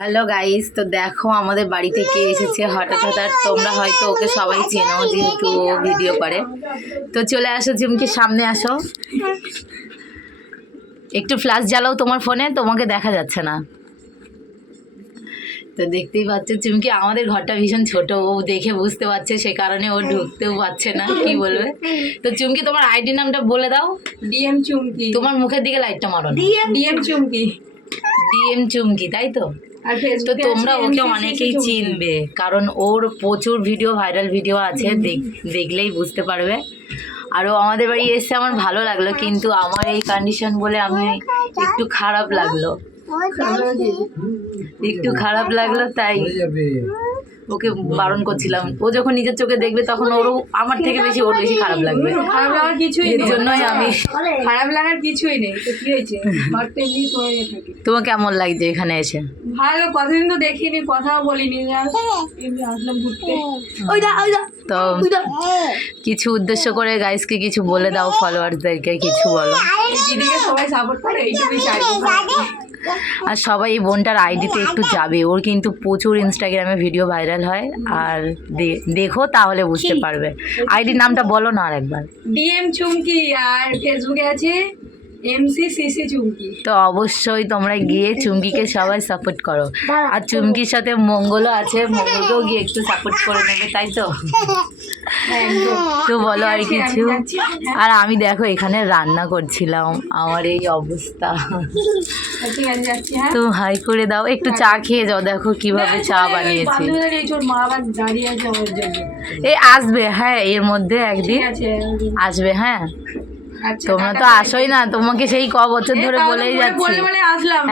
Hello guys, তো দেখো আমাদের বাড়িতে কে এসেছে হঠাৎ হঠাৎ। তোমরা হয়তো ওকে সবাই চেনো যেহেতু ও ভিডিও করে। তো চলে আসো চুমকি, সামনে আসো, একটু ফ্ল্যাশ জ্বালাও তোমার ফোনে, তোমাকে দেখা যাচ্ছে না। তো দেখতেই পাচ্ছ চুমকি, আমাদের ঘরটা ভীষণ ছোট, ও দেখে বুঝতে পারছে, সে কারণে ও ঢুকতেও পারছে না, কি বলবে। তো চুমকি তোমার আইডি নামটা বলে দাও। ডিএম চুমকি। তোমার মুখের দিকে লাইটটা মারো না। ডিএম চুমকি। ডিএম চুমকি, তাই তো? তো তোমরা ওকে অনেকেই চিনবে, কারণ ওর প্রচুর ভিডিও, ভাইরাল ভিডিও আছে, দেখলেই বুঝতে পারবে। আর ও আমাদের বাড়ি এসে আমার ভালো লাগলো, কিন্তু আমার এই কন্ডিশন বলে আমি একটু খারাপ লাগলো, তাই ওকে বারণ করছিলাম। ও যখন নিজের চোখে দেখবে তখন ওর বেশি খারাপ লাগবে। খারাপ লাগার কিছুই এর নেই, জন্যই আমি খারাপ লাগার কিছুই নেই। তো কি হয়েছে, ঘরটা এমনি হয়ে থাকে। তোমার কেমন লাগছে এখানে এসে? ভালো, কতদিন তো দেখিনি, কথাও বলিনি, এমনি আসলাম ঘুরতে। তো কিছু উদ্দেশ্য করে গাইসকে কিছু বলে দাও, ফলোয়ার্সদেরকে কিছু বলো। দিদিকে সবাই সাপোর্ট করে, এইটুকুই চাই। আর সবাই এই বোনটার আইডিতে একটু যাবে, ওর কিন্তু প্রচুর ইনস্টাগ্রামে ভিডিও ভাইরাল হয়, আর দেখো তাহলে বুঝতে পারবে। আইডির নামটা বলো না আর একবার। ডিএম চুমকি, আর ফেসবুকে আছে MCCC চুমকি। তো অবশ্যই তোমরা গিয়ে চুমকিকে সবাই সাপোর্ট করো, আর চুমকির সাথে মঙ্গলও আছে, মঙ্গলকেও গিয়ে একটু সাপোর্ট করে নেবে, তাই তো? তো বলো আর কিছু। আর আমি দেখো এখানে রান্না করছিলাম, আমার এই অবস্থা। তো হাই করে দাও, একটু চা খেয়ে যাও, দেখো কিভাবে চা বানিয়েছি। এই আসবে, হ্যাঁ, এর মধ্যে একদিন আসবে। হ্যাঁ, তোমরা তো আসোই না, তোমাকে সেই ক বছর ধরে বলেই যাচ্ছি,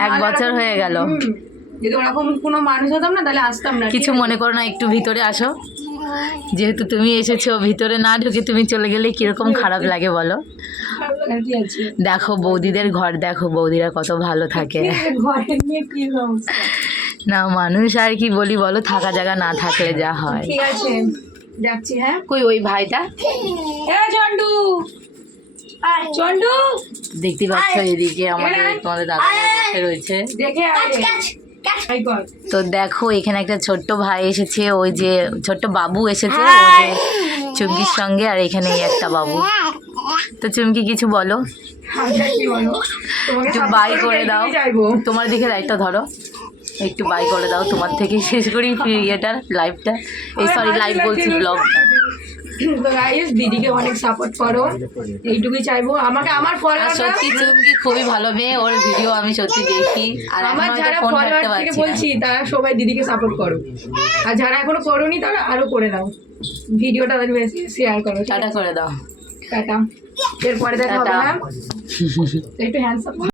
1 বছর হয়ে গেল। যদি ওরকম কোনো মানুষ হতাম না তাহলে আসতাম না। কিছু মনে করো না, একটু ভিতরে আসো, যেহেতু তুমি এসেছো, ভিতরে না ঢুকে তুমি চলে গেলে কিরকম খারাপ লাগে বলো। দেখো বৌদিদের ঘর, দেখো বৌদিরা কত ভালো থাকে। না মানুষ আর কি বলি বলো, থাকা জায়গা না থাকলে যা হয়। ঠিক আছে, যাচ্ছি। হ্যাঁ, কই ওই ভাইটা? চন্ডু, চন্ডু, দেখতে পাচ্ছ এদিকে আমাদের তোমাদের দাদা বসে রয়েছে। দেখে তো দেখো এখানে একটা ছোট্ট ভাই এসেছে, ওই যে ছোট্ট বাবু এসেছে ওই যে চুমকির সঙ্গে, আর এখানে এই একটা বাবু। তো চুমকি কিছু বলো, একটু বাই করে দাও, তোমার দিকে লাইটটা ধরো, একটু বাই করে দাও, তোমার থেকে শেষ করি এটার লাইভটা, এই সরি লাইভ বলছি, ব্লগটা। তো গাইস, দিদিকে অনেক সাপোর্ট করো, এইটুকুই চাইবো। আমাকে আমার ফলোয়ার, সত্যি চুমকি খুবই ভালো মেয়ে, ওর ভিডিও আমি সত্যি দেখি, আর আমার যারা ফলোয়ার থেকে বলছি তারা সবাই দিদিকে সাপোর্ট করো, আর যারা এখনো করোনি তারা আরো করে দাও, ভিডিওটা বেশি শেয়ার করো। টাটা করে দাও, টাটা, এরপরে দেখা হবে না, একটু হ্যান্ডসাম।